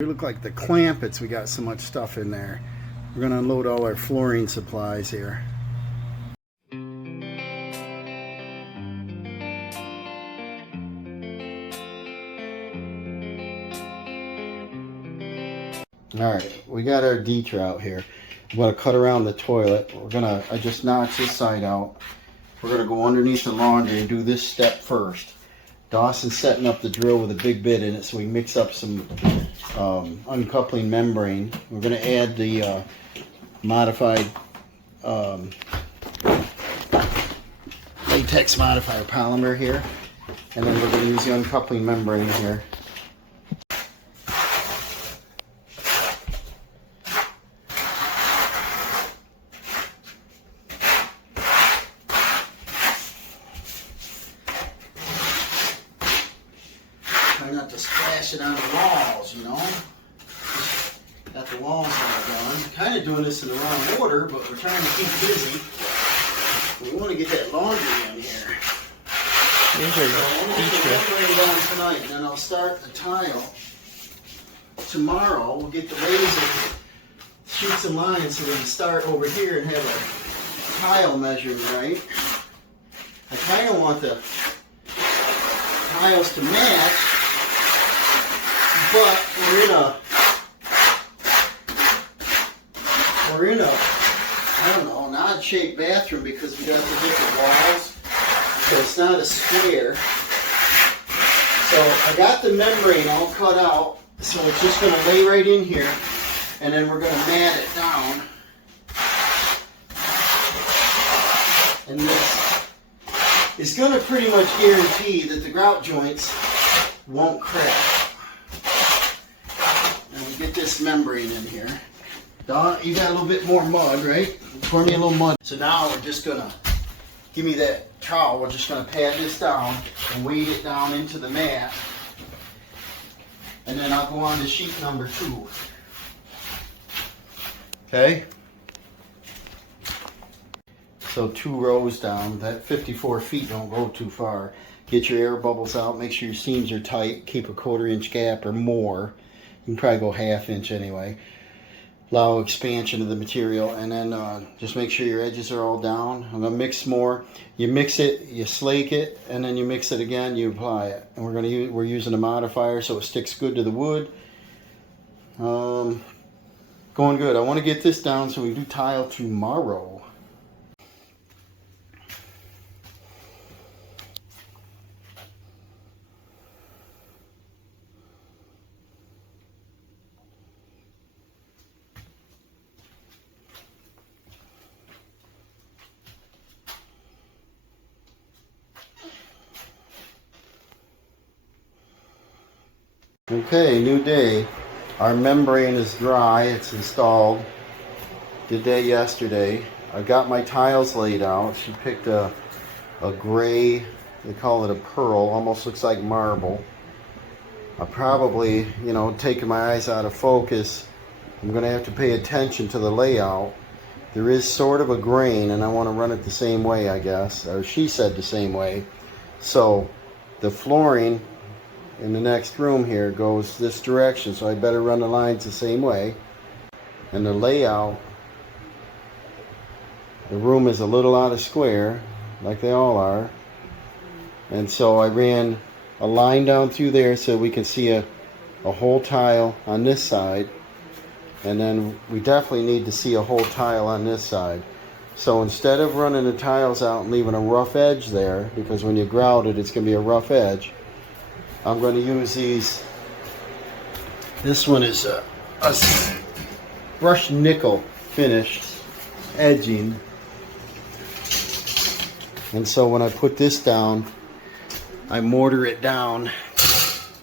They look like the clampets. We got so much stuff in there. We're going to unload all our flooring supplies here. Alright, we got our Ditra out here. I'm going to cut around the toilet. I just notched this side out. We're going to go underneath the laundry and do this step first. Dawson's setting up the drill with a big bit in it so we mix up some uncoupling membrane. We're going to add the modified latex modifier polymer here, and then we're going to use the uncoupling membrane here. Try not to splash it on the walls, you know. Got the walls all done. Kind of doing this in the wrong order, but we're trying to keep busy. We want to get that laundry in here. So I'm going to get the membrane down tonight, and then I'll start the tile. Tomorrow, we'll get the laser, shoot some lines so we can start over here and have a tile measured right. I kind of want the tiles to match, but we're in a I don't know, an odd shaped bathroom because we got the different walls, so it's not a square. So I got the membrane all cut out, so it's just going to lay right in here, and then we're going to mat it down. And this is going to pretty much guarantee that the grout joints won't crack. And we get this membrane in here. Don, you got a little bit more mud, right? Pour me a little mud. So now we're just gonna, give me that trowel, we're just gonna pat this down and weight it down into the mat. And then I'll go on to sheet number 2. Okay? So 2 rows down, that 54 feet don't go too far. Get your air bubbles out, make sure your seams are tight, keep a 1/4 inch gap or more. You can probably go 1/2 inch anyway. Allow expansion of the material, and then just make sure your edges are all down. I'm going to mix more. You mix it, you slake it, and then you mix it again, you apply it. And we're using a modifier so it sticks good to the wood. Going good. I want to get this down so we do tile tomorrow. Okay, new day. Our membrane is dry, it's installed. Did that yesterday. I got my tiles laid out. She picked a gray, they call it a pearl, almost looks like marble. I probably, you know, taking my eyes out of focus, I'm going to have to pay attention to the layout. There is sort of a grain, and I want to run it the same way, I guess. Or she said the same way. So the flooring in the next room here goes this direction, so I better run the lines the same way. And the layout, the room is a little out of square, like they all are. And so I ran a line down through there so we can see a whole tile on this side. And then we definitely need to see a whole tile on this side. So instead of running the tiles out and leaving a rough edge there, because when you grout it, it's going to be a rough edge, I'm going to use these. This one is a brushed nickel finished edging. And so when I put this down, I mortar it down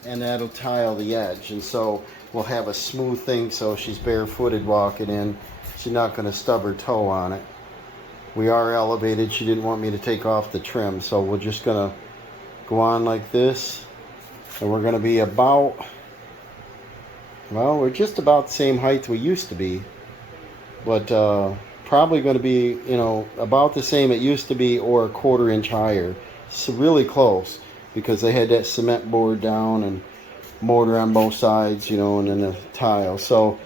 and that'll tile the edge. And so we'll have a smooth thing so if she's barefooted walking in, she's not going to stub her toe on it. We are elevated. She didn't want me to take off the trim, so we're just going to go on like this. And we're going to be about, well, we're just about the same height we used to be. But probably going to be, you know, about the same it used to be or a 1/4 inch higher. So really close because they had that cement board down and mortar on both sides, you know, and then the tile. So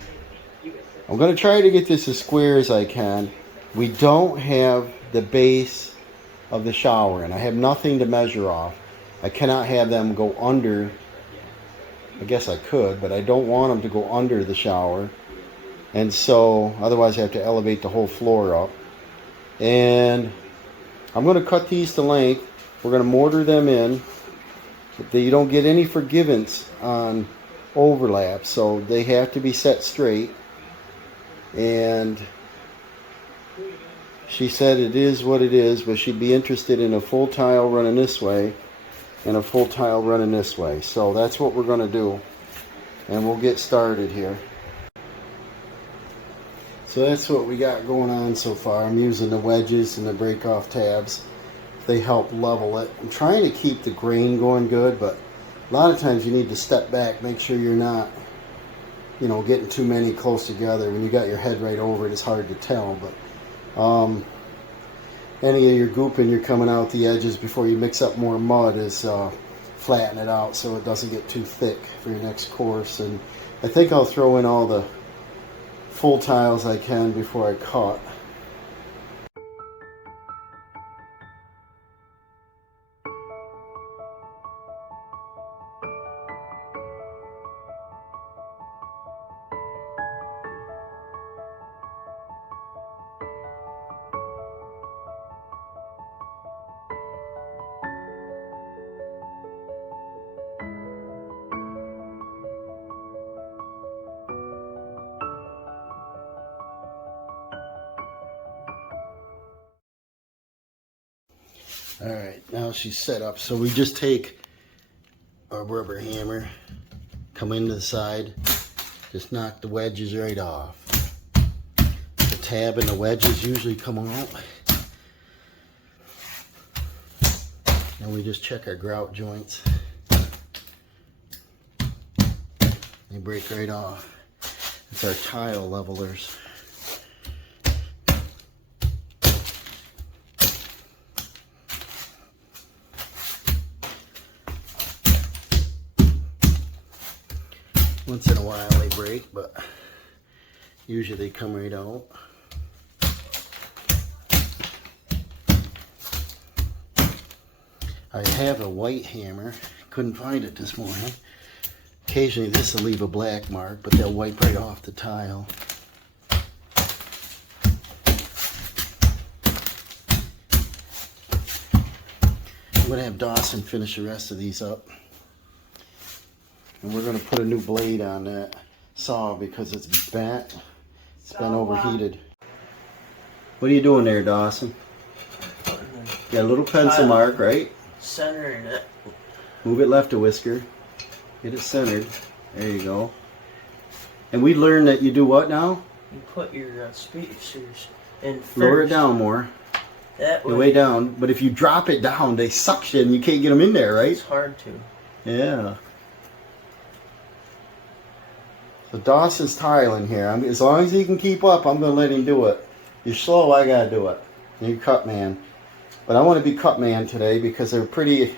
I'm going to try to get this as square as I can. We don't have the base of the shower, and I have nothing to measure off. I cannot have them go under. I guess I could, but I don't want them to go under the shower. And so, otherwise I have to elevate the whole floor up. And I'm going to cut these to length. We're going to mortar them in. You don't get any forgivance on overlap, so they have to be set straight. And she said it is what it is, but she'd be interested in a full tile running this way and a full tile running this way. So that's what we're going to do, and we'll get started here. So that's what we got going on so far. I'm using the wedges and the break off tabs. They help level it. I'm trying to keep the grain going good, but a lot of times you need to step back, make sure you're not, you know, getting too many close together. When you got your head right over it, it's hard to tell. But any of your gooping you're coming out the edges before you mix up more mud is flatten it out so it doesn't get too thick for your next course. And I think I'll throw in all the full tiles I can before I cut. Alright, now she's set up. So we just take a rubber hammer, come into the side, just knock the wedges right off. The tab and the wedges usually come out. And we just check our grout joints. They break right off. It's our tile levelers. Once in a while they break, but usually they come right out. I have a white hammer. Couldn't find it this morning. Occasionally this will leave a black mark, but they'll wipe right off the tile. I'm going to have Dawson finish the rest of these up. And we're going to put a new blade on that saw because it's bent. It's been overheated. What are you doing there, Dawson? Got a little pencil mark, right? Centering it. Move it left a whisker. Get it centered. There you go. And we learned that you do what now? You put your spacers in first. Lower it down more. That way. Way down. But if you drop it down, they suction. You can't get them in there, right? It's hard to. Yeah. So Dawson's tiling here. As long as he can keep up, I'm going to let him do it. You're slow, I got to do it. You're cut man. But I want to be cut man today because they're pretty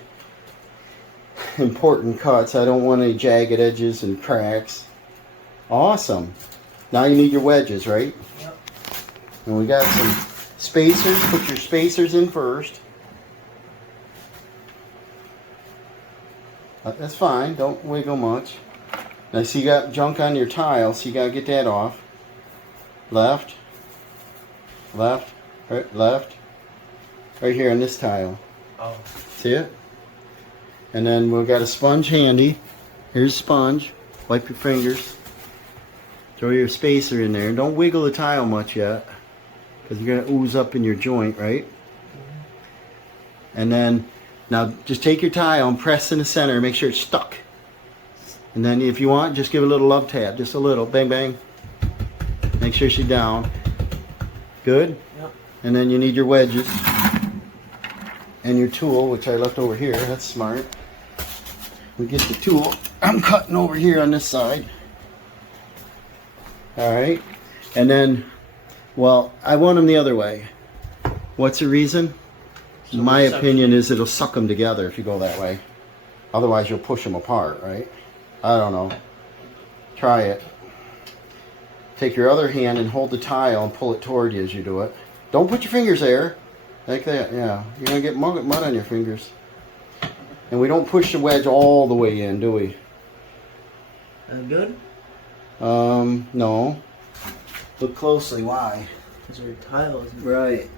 important cuts. I don't want any jagged edges and cracks. Awesome. Now you need your wedges, right? Yep. And we got some spacers. Put your spacers in first. That's fine. Don't wiggle much. Now see, you got junk on your tile, so you got to get that off. Left. Left. Right, left. Right here on this tile. Oh. See it? And then we've got a sponge handy. Here's a sponge. Wipe your fingers. Throw your spacer in there. Don't wiggle the tile much yet, because you're going to ooze up in your joint, right? And then, now just take your tile and press in the center. Make sure it's stuck. And then if you want, just give it a little love tap. Just a little. Bang, bang. Make sure she's down. Good? Yep. And then you need your wedges. And your tool, which I left over here. That's smart. We get the tool. I'm cutting over here on this side. Alright. And then, well, I want them the other way. What's the reason? So my opinion is it'll suck them together if you go that way. Otherwise you'll push them apart, right? I don't know. Try it. Take your other hand and hold the tile and pull it toward you as you do it. Don't put your fingers there. Like that, yeah. You're going to get mud on your fingers. And we don't push the wedge all the way in, do we? Good? No. Look closely. Why? Because our tile isn't. Right.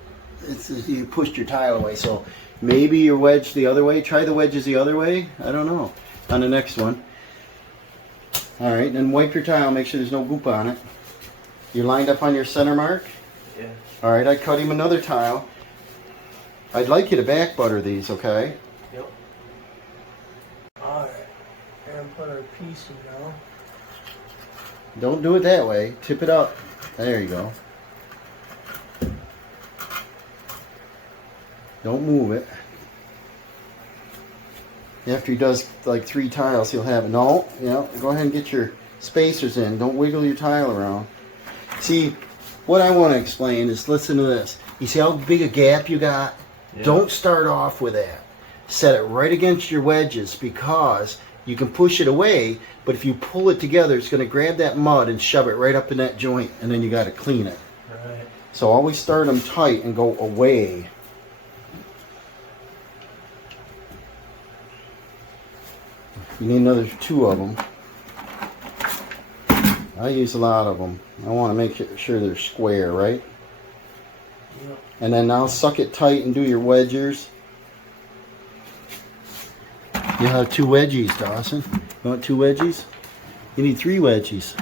It's you pushed your tile away, so maybe your wedge the other way. Try the wedges the other way. I don't know. On the next one. All right, then wipe your tile. Make sure there's no goop on it. You're lined up on your center mark? Yeah. All right, I cut him another tile. I'd like you to back butter these, okay? Yep. Alright. And put our piece in now. Don't do it that way. Tip it up. There you go. Don't move it. After he does like 3 tiles, he'll have it. No, yeah, go ahead and get your spacers in. Don't wiggle your tile around. See, what I want to explain is, listen to this. You see how big a gap you got? Yeah. Don't start off with that. Set it right against your wedges, because you can push it away, but if you pull it together, it's going to grab that mud and shove it right up in that joint, and then you got to clean it. Right. So always start them tight and go away. You need another 2 of them. I use a lot of them. I want to make sure they're square, right? Yep. And then now suck it tight and do your wedgers. You have 2 wedgies, Dawson. You want 2 wedgies? You need 3 wedgies.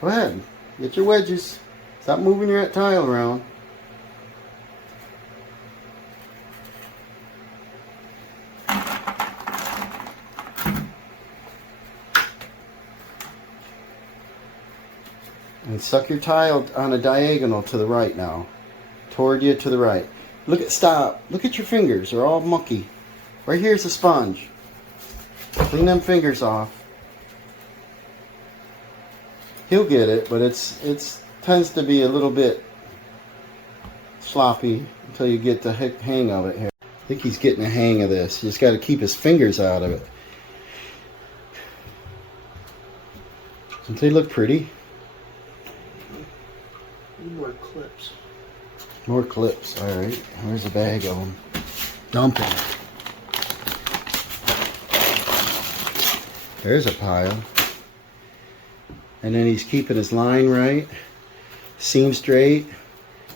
Go ahead. Get your wedges. Stop moving your tile around. And suck your tile on a diagonal to the right now. Toward you to the right. Stop. Look at your fingers. They're all mucky. Right here's a sponge. Clean them fingers off. He'll get it, but it's tends to be a little bit sloppy until you get the hang of it here. I think he's getting the hang of this. You just got to keep his fingers out of it. Don't they look pretty? Need more clips. More clips. All right. Where's a bag of them? Dump it. There's a pile. And then he's keeping his line right. Seam straight.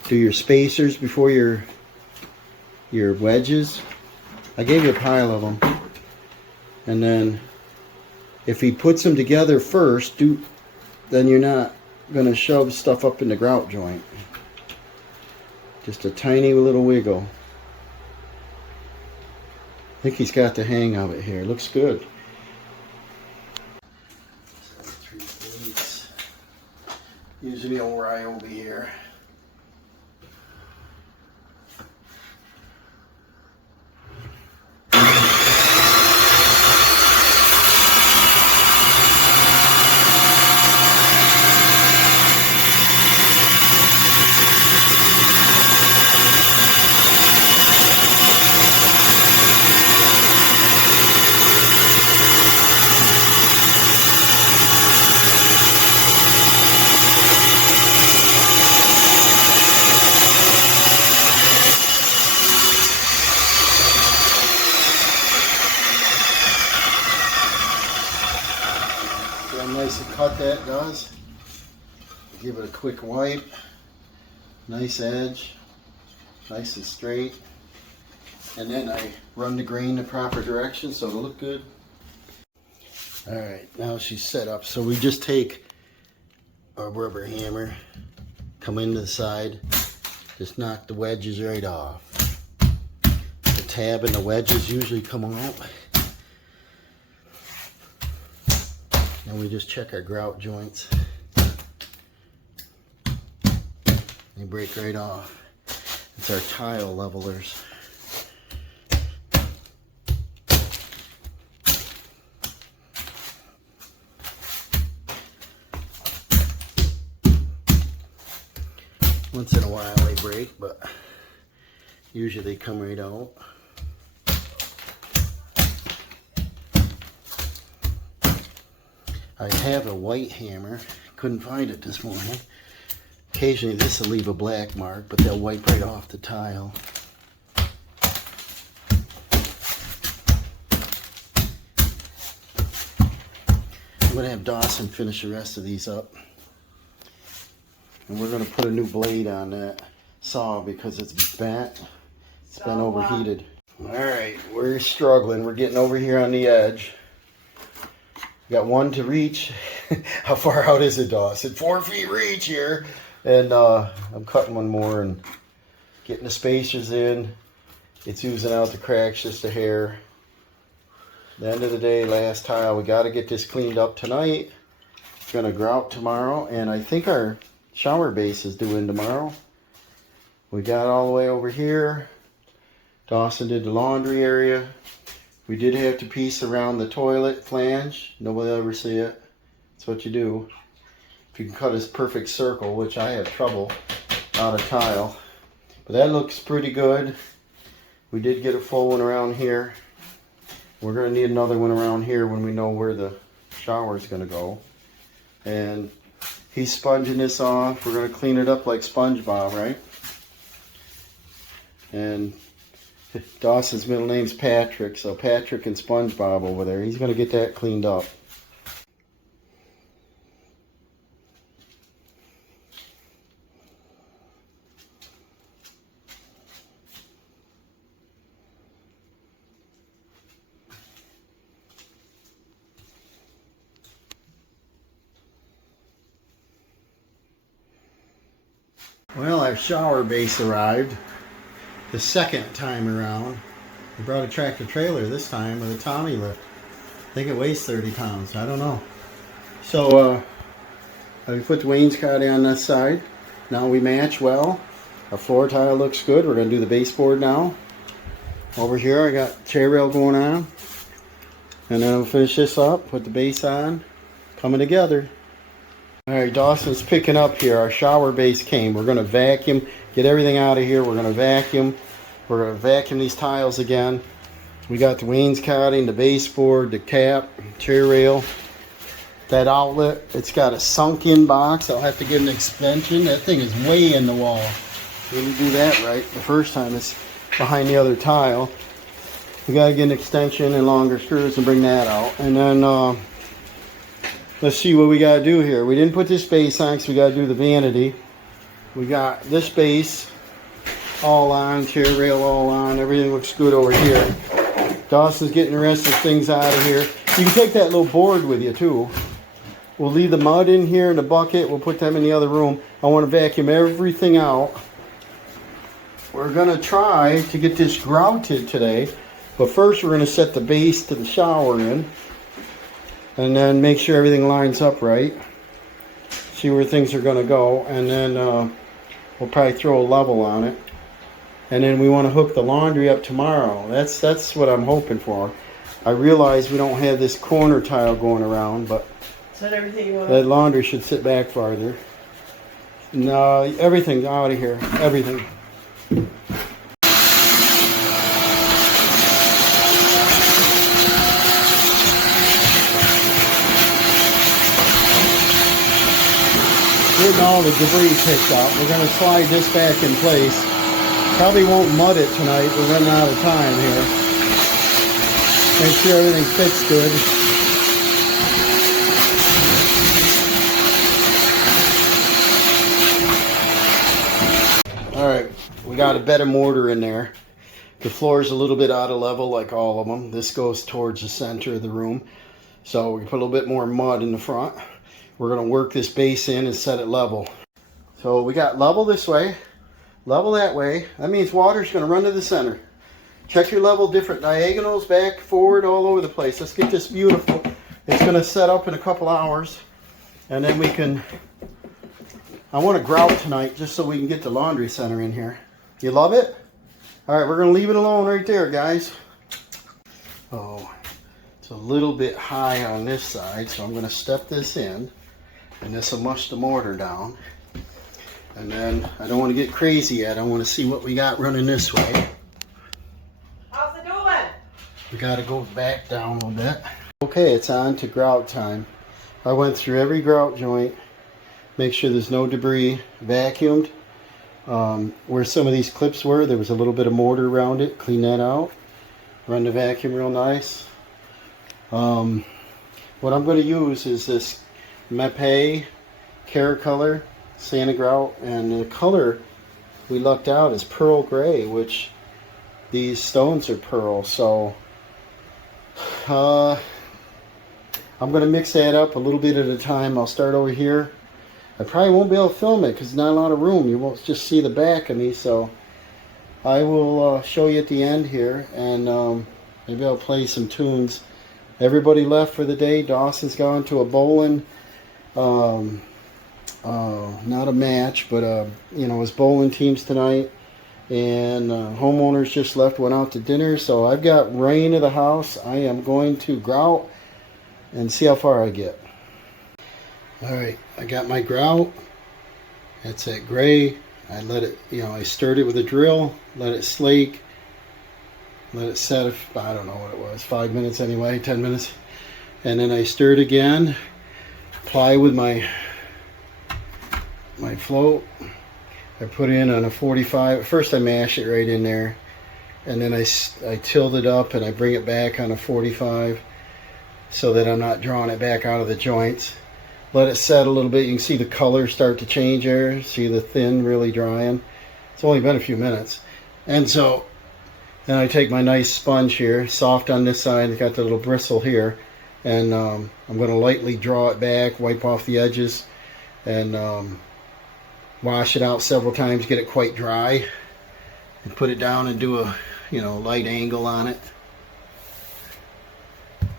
Do your spacers before your wedges. I gave you a pile of them. And then if he puts them together first, then you're not going to shove stuff up in the grout joint. Just a tiny little wiggle. I think he's got the hang of it here. Looks good. 3/8. Usually over I will be here. Nice and cut that does. Give it a quick wipe. Nice edge. Nice and straight. And then I run the grain the proper direction so it'll look good. Alright, now she's set up. So we just take a rubber hammer, come into the side, just knock the wedges right off. The tab and the wedges usually come out. And we just check our grout joints. They break right off. It's our tile levelers. Once in a while they break, but usually they come right out. I have a white hammer. Couldn't find it this morning. Occasionally this will leave a black mark, but they'll wipe right off the tile. I'm going to have Dawson finish the rest of these up. And we're going to put a new blade on that saw because it's bent. It's been overheated. Alright, we're struggling. We're getting over here on the edge. Got one to reach. How far out is it, Dawson? 4 feet reach here. And I'm cutting one more and getting the spacers in. It's oozing out the cracks just a hair. At the end of the day, last tile, we got to get this cleaned up tonight. It's going to grout tomorrow. And I think our shower base is due in tomorrow. We got all the way over here. Dawson did the laundry area. We did have to piece around the toilet flange. Nobody will ever see it. That's what you do. If you can cut a perfect circle, which I have trouble out of tile. But that looks pretty good. We did get a full one around here. We're going to need another one around here when we know where the shower is going to go. And he's sponging this off. We're going to clean it up like SpongeBob, right? And Dawson's middle name's Patrick, so Patrick and SpongeBob over there. He's going to get that cleaned up. Well, our shower base arrived the second time around. We brought a tractor trailer this time with a Tommy lift. I think it weighs 30 pounds. I don't know. So we put the wainscoting on this side. Now we match well. Our floor tile looks good. We're going to do the baseboard now. Over here I got chair rail going on. And then we'll finish this up, put the base on. Coming together. Alright, Dawson's picking up here. Our shower base came. We're going to vacuum, get everything out of here. We're going to vacuum. We're going to vacuum these tiles again. We got the wainscoting, the baseboard, the cap, chair rail. That outlet, it's got a sunk-in box. I'll have to get an extension. That thing is way in the wall. We didn't do that right the first time. It's behind the other tile. We got to get an extension and longer screws and bring that out. And then let's see what we got to do here. We didn't put this base on because we got to do the vanity. We got this base all on, chair rail all on. Everything looks good over here. Dawson's getting the rest of the things out of here. You can take that little board with you too. We'll leave the mud in here in the bucket. We'll put them in the other room. I want to vacuum everything out. We're going to try to get this grouted today. But first we're going to set the base to the shower in. And then make sure everything lines up right. See where things are going to go. And then we'll probably throw a level on it. And then we want to hook the laundry up tomorrow. That's what I'm hoping for. I realize we don't have this corner tile going around, but Is that everything you want? that laundry should sit back farther. No, everything's out of here. Everything. Getting all the debris picked up. We're going to slide this back in place. Probably won't mud it tonight. We're running out of time here. Make sure everything fits good. Alright, we got a bed of mortar in there. The floor is a little bit out of level like all of them. This goes towards the center of the room. So we put a little bit more mud in the front. We're going to work this base in and set it level. So we got level this way, level that way. That means water's going to run to the center. Check your level, different diagonals, back, forward, all over the place. Let's get this beautiful. It's going to set up in a couple hours. And then we can, I want to grout tonight just so we can get the laundry center in here. You love it? All right, we're going to leave it alone right there, guys. Oh, it's a little bit high on this side, so I'm going to step this in. And this will mush the mortar down. And then I don't want to get crazy yet. I want to see what we got running this way. How's it doing? We got to go back down a little bit. Okay, it's on to grout time. I went through every grout joint, make sure there's no debris, vacuumed. Where some of these clips were, there was a little bit of mortar around it. Clean that out. Run the vacuum real nice. What I'm going to use is this Mepay Caracolor Santa Grout, and the color we lucked out is pearl gray, which these stones are pearl. So I'm going to mix that up a little bit at a time. I'll start over here. I probably won't be able to film it because not a lot of room. You won't just see the back of me, so I will show you at the end here, and maybe I'll play some tunes. Everybody left for the day. Dawson's gone to a bowling, not a match, but his bowling teams tonight. And homeowners just left, went out to dinner. So I've got rain of the house. I am going to grout and see how far I get. All right, I got my grout. That's that gray. I let it, I stirred it with a drill, let it slake. Let it set, I don't know what it was, 5 minutes anyway, 10 minutes. And then I stirred again, apply with my float. I put in on a 45. First I mash it right in there, and then I tilt it up and I bring it back on a 45 so that I'm not drawing it back out of the joints. Let it set a little bit. You can see the color start to change there. See the thin really drying. It's only been a few minutes. And so then I take my nice sponge here, soft on this side, it's got the little bristle here, and I'm going to lightly draw it back, wipe off the edges, and wash it out several times, get it quite dry, and put it down and do a light angle on it.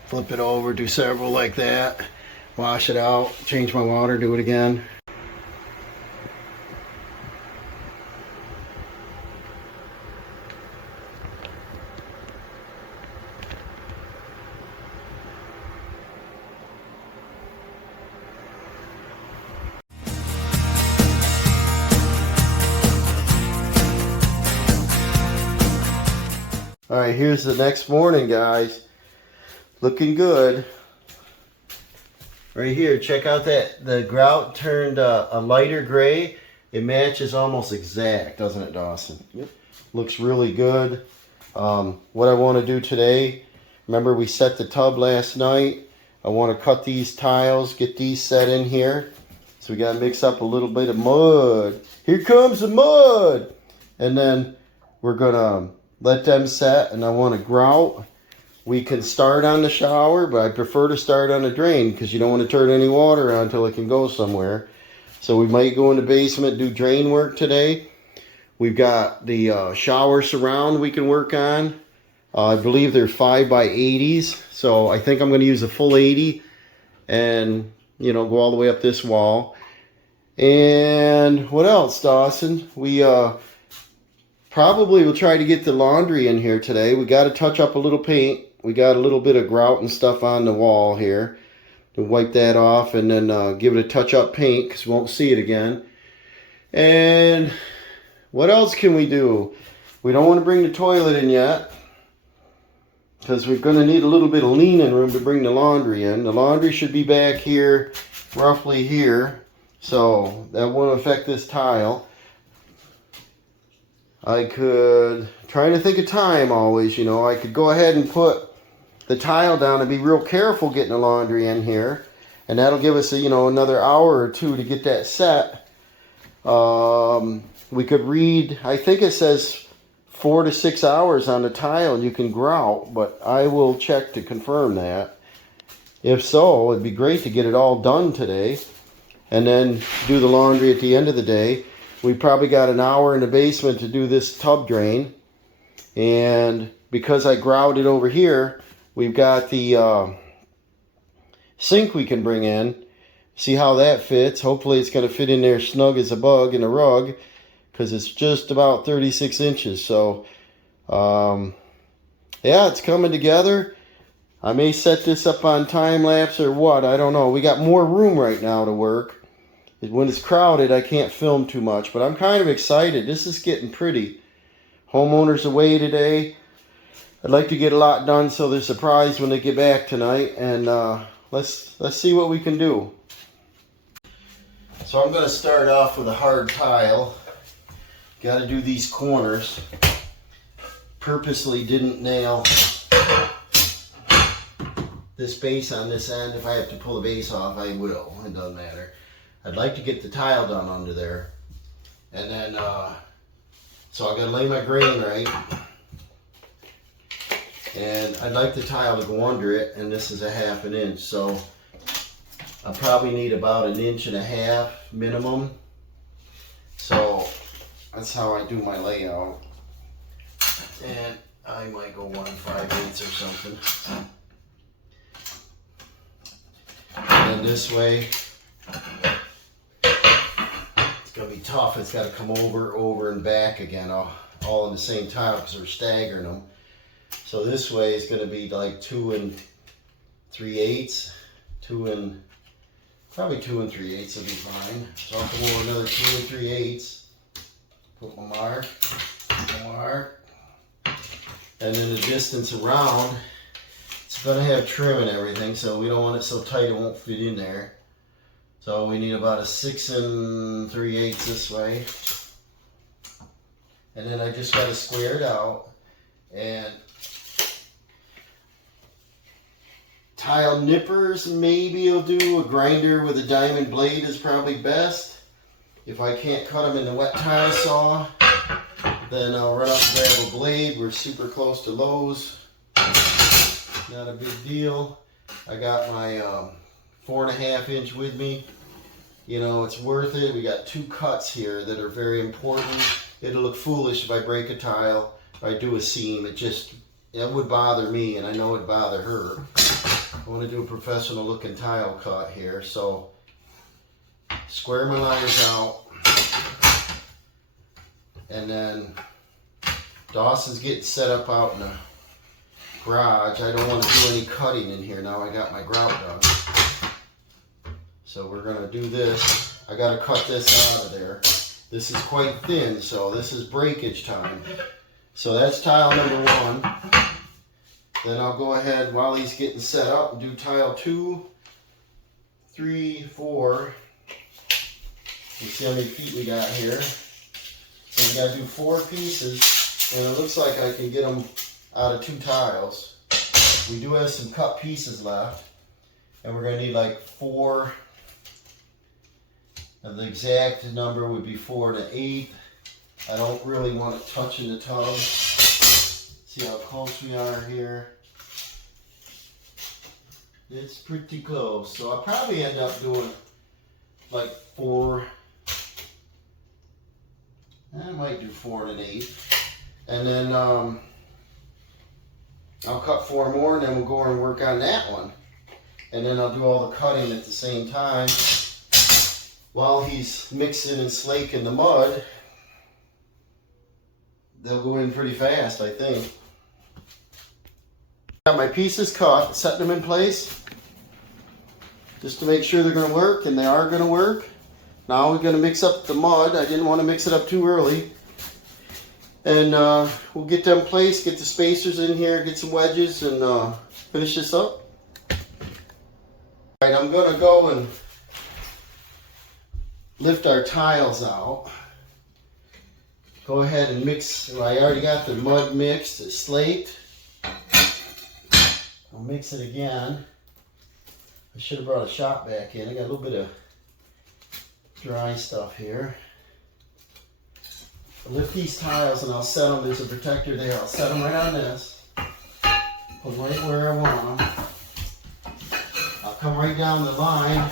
Flip it over, do several like that, wash it out, change my water, do it again. All right, here's the next morning, guys. Looking good. Right here, check out that the grout turned a lighter gray. It matches almost exact, doesn't it, Dawson? Yep. Looks really good. What I want to do today, remember we set the tub last night. I want to cut these tiles, get these set in here. So we got to mix up a little bit of mud. Here comes the mud. And then we're going to let them set, and I want to grout. We can start on the shower, but I prefer to start on the drain because you don't want to turn any water on until it can go somewhere. So we might go in the basement and do drain work today. We've got the shower surround we can work on. I believe they're 5x80s, so I think I'm going to use a full 80 and go all the way up this wall. And what else, Dawson? We probably will try to get the laundry in here today. We got to touch up a little paint. We got a little bit of grout and stuff on the wall here. To wipe that off and then give it a touch up paint because we won't see it again. And what else can we do? We don't want to bring the toilet in yet because we're going to need a little bit of leaning room to bring the laundry in. The laundry should be back here, roughly here. So that won't affect this tile. I could, trying to think of time always, I could go ahead and put the tile down and be real careful getting the laundry in here. And that'll give us, another hour or two to get that set. We could read, I think it says 4 to 6 hours on the tile and you can grout, but I will check to confirm that. If so, it'd be great to get it all done today and then do the laundry at the end of the day. We probably got an hour in the basement to do this tub drain. And because I grouted over here, we've got the sink we can bring in. See how that fits. Hopefully it's going to fit in there snug as a bug in a rug because it's just about 36 inches. So, yeah, it's coming together. I may set this up on time lapse or what. I don't know. We got more room right now to work. When it's crowded, I can't film too much, but I'm kind of excited. This is getting pretty. Homeowners away today. I'd like to get a lot done so they're surprised when they get back tonight, and let's see what we can do. So I'm going to start off with a hard tile. Got to do these corners. Purposely didn't nail this base on this end. If I have to pull the base off, I will. It doesn't matter. I'd like to get the tile done under there. And then, so I'm going to lay my grain right. And I'd like the tile to go under it, and this is a 1/2 inch. So I probably need about 1.5 inches minimum. So that's how I do my layout. And I might go 1 5/8 or something. And then this way, it's gonna be tough. It's got to come over, and back again, all in the same tile because we're staggering them. So this way is gonna be like 2 3/8, probably 2 3/8 will be fine. So I'll come over another 2 3/8. Put my mark, and then the distance around, it's gonna have trim and everything, so we don't want it so tight it won't fit in there. So we need about a 6 3/8 this way. And then I just gotta square it out, and tile nippers maybe you'll do. A grinder with a diamond blade is probably best. If I can't cut them in the wet tile saw, then I'll run up and grab a blade. We're super close to Lowe's. Not a big deal. I got my 4.5 inch with me. You know, it's worth it. We got 2 cuts here that are very important. It'll look foolish if I break a tile, if I do a seam. It would bother me, and I know it'd bother her. I want to do a professional looking tile cut here. So square my lines out, and then Dawson's getting set up out in the garage. I don't want to do any cutting in here now I got my grout done. So we're going to do this. I got to cut this out of there. This is quite thin, so this is breakage time. So that's tile number 1. Then I'll go ahead while he's getting set up and do tile 2, 3, 4. You see how many feet we got here. So we got to do 4 pieces, and it looks like I can get them out of 2 tiles. We do have some cut pieces left, and we're going to need like 4. And the exact number would be 4 1/8. I don't really want it touching the tub. See how close we are here. It's pretty close. So I'll probably end up doing like 4. I might do 4 1/8. And then I'll cut 4 more, and then we'll go and work on that one. And then I'll do all the cutting at the same time while he's mixing and slaking the mud. They'll go in pretty fast, I think. Got my pieces cut, setting them in place just to make sure they're going to work, and they are going to work. Now we're going to mix up the mud. I didn't want to mix it up too early. And we'll get them placed, get the spacers in here, get some wedges, and finish this up. Alright, I'm going to go and lift our tiles out. Go ahead and mix. I already got the mud mixed, it's slaked. I'll mix it again. I should have brought a shot back in. I got a little bit of dry stuff here. I'll lift these tiles and I'll set them. There's a protector there. I'll set them right on this. Put them right where I want them. I'll come right down the line.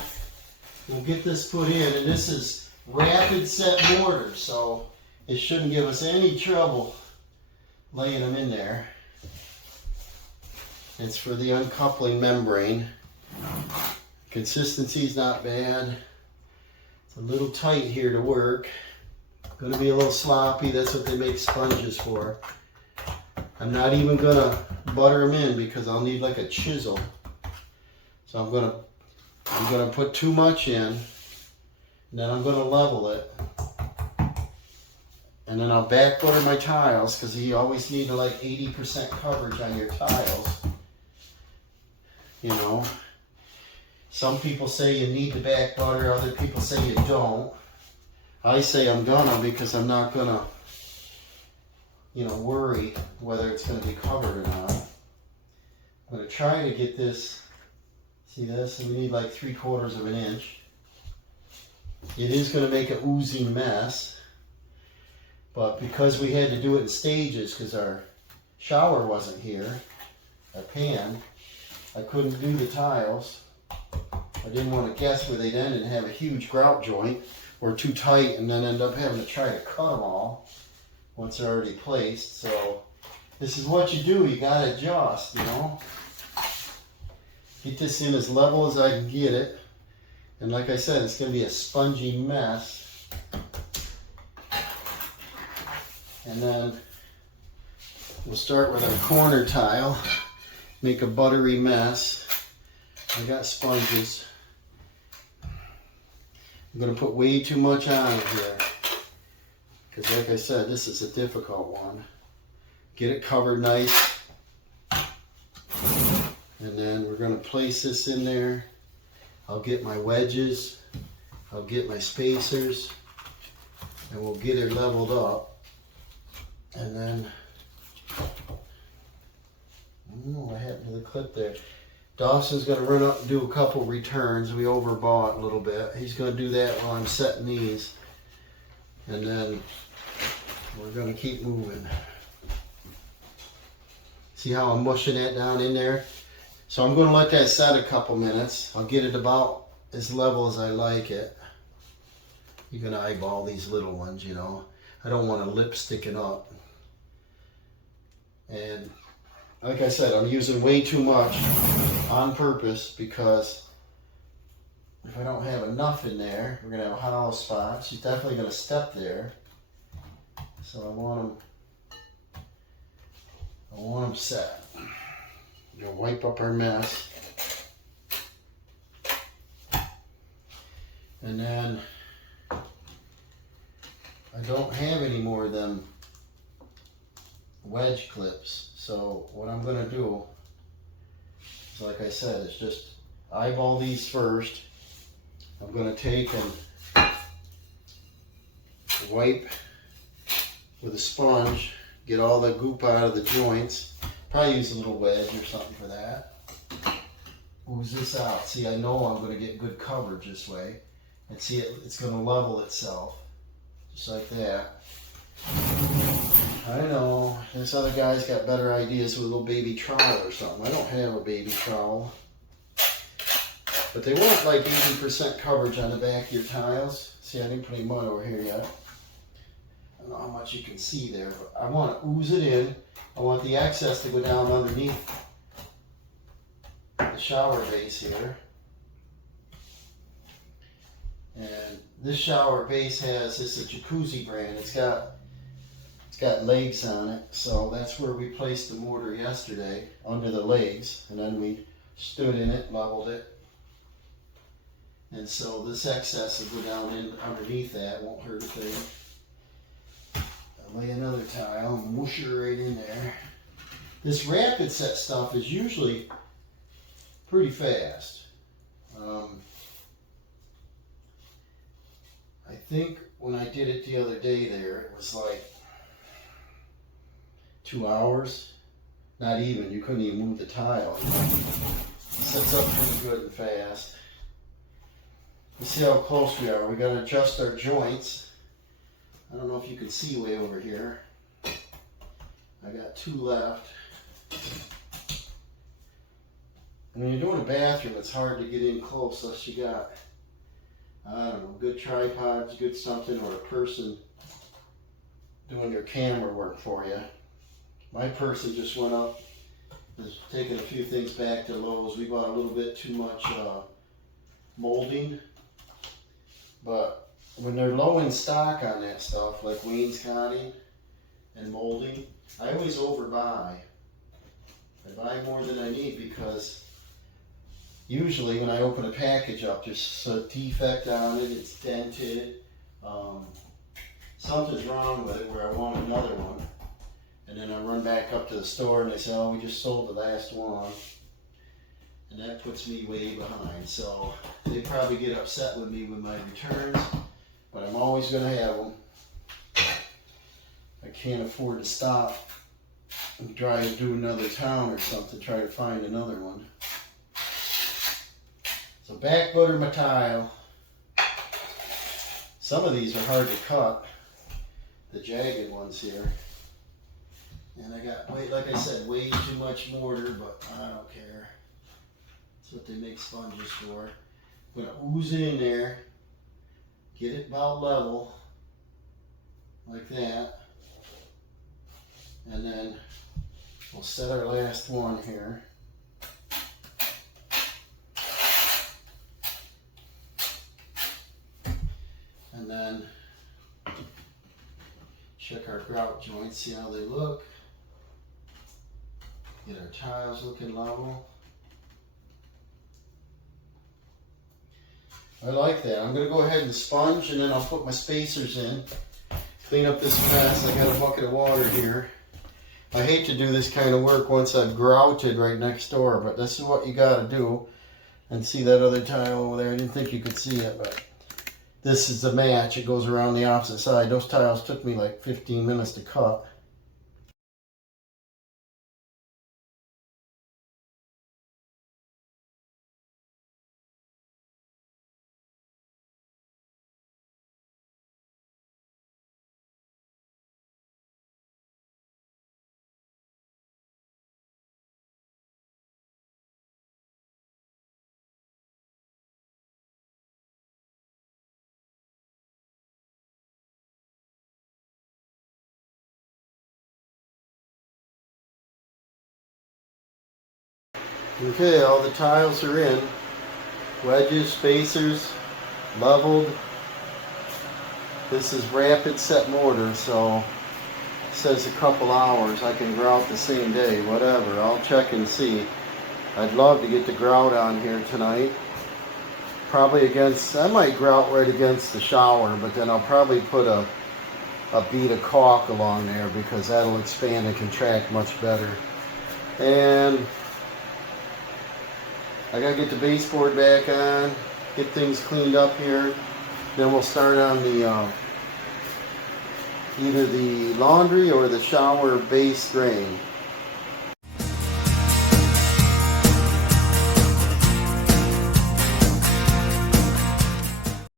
We'll get this put in, and this is rapid set mortar, so it shouldn't give us any trouble laying them in there. It's for the uncoupling membrane. Consistency's not bad. It's a little tight here to work. Gonna be a little sloppy. That's what they make sponges for. I'm not even gonna butter them in because I'll need like a chisel. So I'm gonna put too much in, and then I'm gonna level it. And then I'll back butter my tiles because you always need like 80% coverage on your tiles. You know, Some people say you need the back butter, other people say you don't. I say I'm gonna because I'm not gonna, worry whether it's gonna be covered or not. I'm gonna try to get this, see this? We need like 3/4 of an inch. It is gonna make an oozing mess, but because we had to do it in stages because our shower wasn't here, our pan, I couldn't do the tiles. I didn't want to guess where they'd end and have a huge grout joint or too tight and then end up having to try to cut them all once they're already placed. So this is what you do. You got to adjust, Get this in as level as I can get it. And like I said, it's going to be a spongy mess. And then we'll start with our corner tile. Make a buttery mess. I got sponges. I'm going to put way too much on it here. Because like I said, this is a difficult one. Get it covered nice. And then we're going to place this in there. I'll get my wedges. I'll get my spacers. And we'll get it leveled up. And then, I don't know what happened to the clip there. Dawson's going to run up and do a couple returns. We overbought a little bit. He's going to do that while I'm setting these. And then we're going to keep moving. See how I'm mushing that down in there? So I'm going to let that set a couple minutes. I'll get it about as level as I like it. You can eyeball these little ones, I don't want a lip sticking up. And like I said, I'm using way too much on purpose because if I don't have enough in there, we're going to have a hollow spot. She's definitely going to step there. So I want them set. I'm going to wipe up our mess. And then I don't have any more of them wedge clips. So what I'm going to do is, like I said, is just eyeball these first. I'm going to take and wipe with a sponge, get all the goop out of the joints. Probably use a little wedge or something for that. Ooze this out. See, I know I'm going to get good coverage this way. And see, it's going to level itself. Just like that. I know, this other guy's got better ideas with a little baby trowel or something. I don't have a baby trowel. But they want like 80% coverage on the back of your tiles. See, I didn't put any mud over here yet. I don't know how much you can see there, but I want to ooze it in. I want the excess to go down underneath the shower base here. And this shower base this is a jacuzzi brand. It's got legs on it, so that's where we placed the mortar yesterday, under the legs, and then we stood in it, leveled it. And so this excess will go down in underneath that, won't hurt a thing. I'll lay another tile and whoosh it right in there. This rapid set stuff is usually pretty fast. I think when I did it the other day there, it was like 2 hours. Not even, you couldn't even move the tile. It sets up pretty good and fast. Let's see how close we are. We got to adjust our joints. I don't know if you can see way over here. I got 2 left. And when you're doing a bathroom, it's hard to get in close unless you got, I don't know, good tripods, good something, or a person doing your camera work for you. My person just went up, is taking a few things back to Lowe's. We bought a little bit too much molding. But when they're low in stock on that stuff, like wainscoting and molding, I always overbuy. I buy more than I need because usually when I open a package up, there's a defect on it, it's dented, something's wrong with it where I want another one. And then I run back up to the store and they say, oh, we just sold the last one. and that puts me way behind. So they probably get upset with me with my returns, but I'm always going to have them. I can't afford to stop and try to do another town or something, try to find another one. So back butter my tile. Some of these are hard to cut, the jagged ones here. And I got, like I said, way too much mortar, but I don't care. That's what they make sponges for. I'm gonna ooze it in there, get it about level, like that. And then we'll set our last one here. And then check our grout joints, see how they look. Get our tiles looking level. I like that. I'm going to go ahead and sponge, and then I'll put my spacers in. Clean up this mess. I got a bucket of water here. I hate to do this kind of work once I've grouted right next door, but this is what you got to do. And see that other tile over there? I didn't think you could see it, but this is the match. It goes around the opposite side. Those tiles took me like 15 minutes to cut. Okay, all the tiles are in. Wedges, spacers, leveled. This is rapid set mortar, so it says a couple hours. I can grout the same day, whatever. I'll check and see. I'd love to get the grout on here tonight. Probably against, I might grout right against the shower, but then I'll probably put a bead of caulk along there because that'll expand and contract much better. And I gotta get the baseboard back on, get things cleaned up here. Then we'll start on the either the laundry or the shower base drain.